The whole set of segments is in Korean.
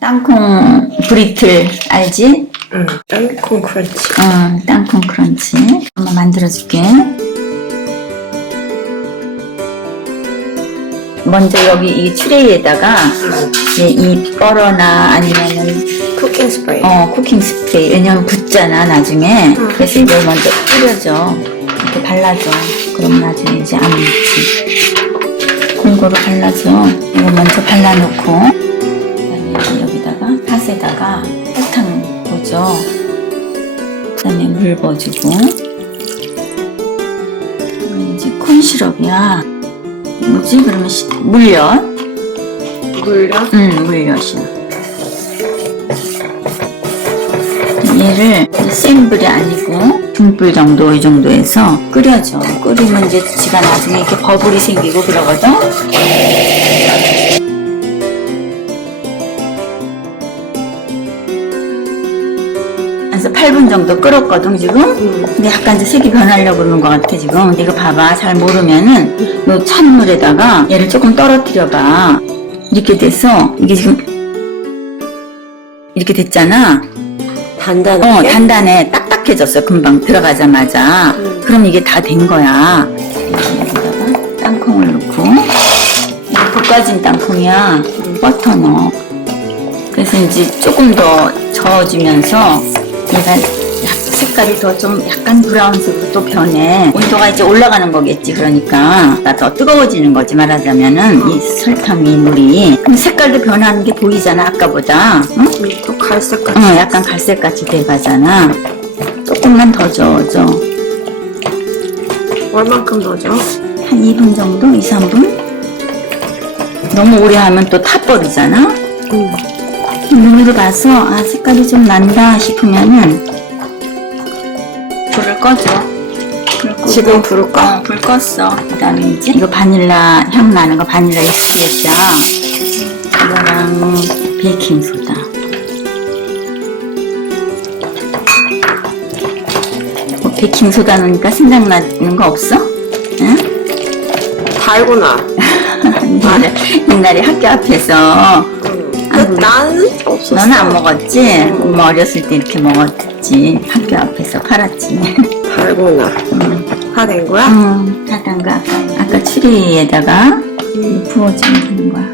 땅콩 브리틀 알지? 응, 땅콩 크런치. 땅콩 크런치 한번 만들어줄게. 먼저 여기 이 트레이에다가 이제 이 버러나 아니면은 쿠킹 스프레이. 쿠킹 스프레이. 왜냐면 붓잖아 나중에. 그래서 이걸 먼저 뿌려줘. 이렇게 발라줘. 그럼 나중에 이제 안 묻지. 골고루 발라줘. 이거 먼저 발라놓고 그다음에 여기다가 팥에다가 설탕 부어줘. 그다음에 물 부어주고. 이제 콘시럽이야. 뭐지? 그러면 물엿. 물엿? 물엿이야. 얘를 센 불이 아니고 중불 정도 이 정도에서 끓여줘. 끓이면 이제 지가 나중에 이렇게 버블이 생기고 그러거든. 그래서 8분 정도 끓었거든 지금. 근데 약간 이제 색이 변하려고 그러는 것 같아 지금. 근데 이거 봐봐. 잘 모르면은 요 찬물에다가 얘를 조금 떨어뜨려 봐. 이렇게 돼서 이게 지금 이렇게 됐잖아. 단단하게? 단단해. 딱딱해졌어. 금방 들어가자마자. 그럼 이게 다 된 거야. 여기다가 땅콩을 넣고. 이거 볶아진 땅콩이야. 버터 넣어. 그래서 이제 조금 더 저어주면서 얘가 색깔이 더 좀 약간 브라운색으로 또 변해. 온도가 이제 올라가는 거겠지. 그러니까 더 뜨거워지는 거지 말하자면은 이 설탕이 물이. 그럼 색깔도 변하는 게 보이잖아 아까보다. 응? 또 갈색같이. 약간 갈색같이 돼가잖아. 조금만 더 저어줘. 얼만큼 넣어줘? 한 2분 정도? 2, 3분? 너무 오래 하면 또 타버리잖아. 눈으로 봐서 색깔이 좀 난다 싶으면은 불을 꺼줘. 지금 불을 꺼? 불 껐어. 그 다음에 이제 이거 바닐라 향 나는 거 바닐라 익스프레시야. 이거랑 베이킹소다. 베이킹소다 넣으니까 생각나는 거 없어? 응? 달고나. 옛날에 학교 앞에서 나는 없었어. 너는 안 먹었지? 엄마 어렸을 때 이렇게 먹었지. 학교 앞에서 팔았지. 달고나. 다 된 거야? 다 단 거 아까 추리에다가 부어주면 되는 거야.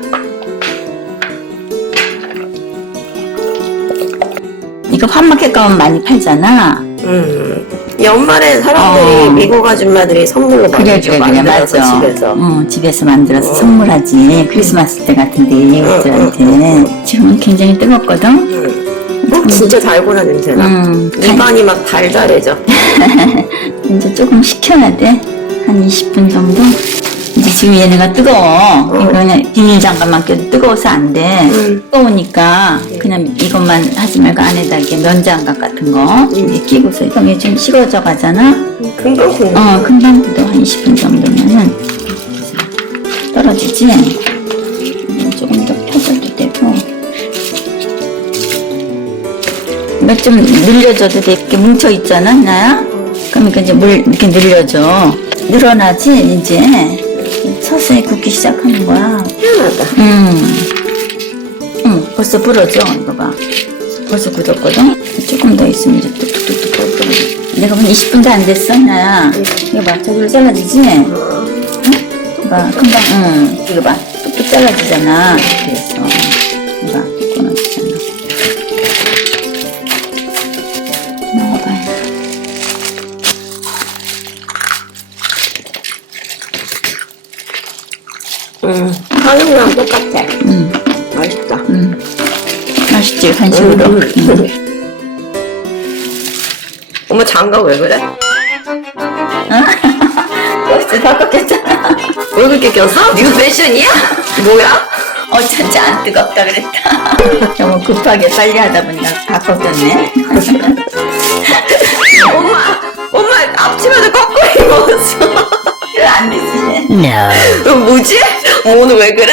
이거 환마켓 가면 많이 팔잖아. 연말에 사람들이 미국 아줌마들이 선물로 많이 줘. 만들어서 맞아. 집에서. 집에서 만들어서 선물하지. 크리스마스 때 같은데 애들한테. 지금은 굉장히 뜨겁거든. 진짜 달고나 냄새나. 입안이 막 달달해져. 이제 조금 식혀야 돼. 한 20분 정도. 이제 지금 얘네가 뜨거워. 이거 그냥 비닐 장갑만 껴도 뜨거워서 안 돼. 뜨거우니까 그냥 이것만 하지 말고 안에다 이렇게 면장갑 같은 거 이렇게 끼고서 이게 좀 식어져 가잖아. 금방 굳는. 금방 굳어. 한 20분 정도면은 떨어지지. 조금 더 펴줘도 되고. 이거 좀 늘려줘도 돼. 이렇게 뭉쳐 있잖아, 나야. 그러니까 이제 물 이렇게 늘려줘. 늘어나지 이제. 서서히 굳기 시작하는 거야. 희한하다. 벌써 불어져. 이거 봐. 벌써 굳었거든? 조금 더 있으면 이제 뚝뚝뚝뚝 떨어져. 내가 보면 20분도 안 됐어, 나야. 이거 봐. 저기로 잘라지지? 이거 봐. 금방, 이거 봐. 뚝뚝 잘라지잖아. 그래서. 이거 봐. 끊어지잖아. 먹어봐요. 하는 거랑 똑같아. 맛있다. 맛있지, 간식으로. 엄마 장갑 왜 그래? 벌써 다 꺾였잖아. 왜 그렇게 꼈어? 이거 패션이야? 뭐야? 어쩐지 안 뜨겁다 그랬다. 너무 급하게 빨리 하다 보니까 다 꺾였네. 엄마 앞치마도 거꾸로 입었어. 그래, 안 되지. 뭐지? 오늘 왜 그래?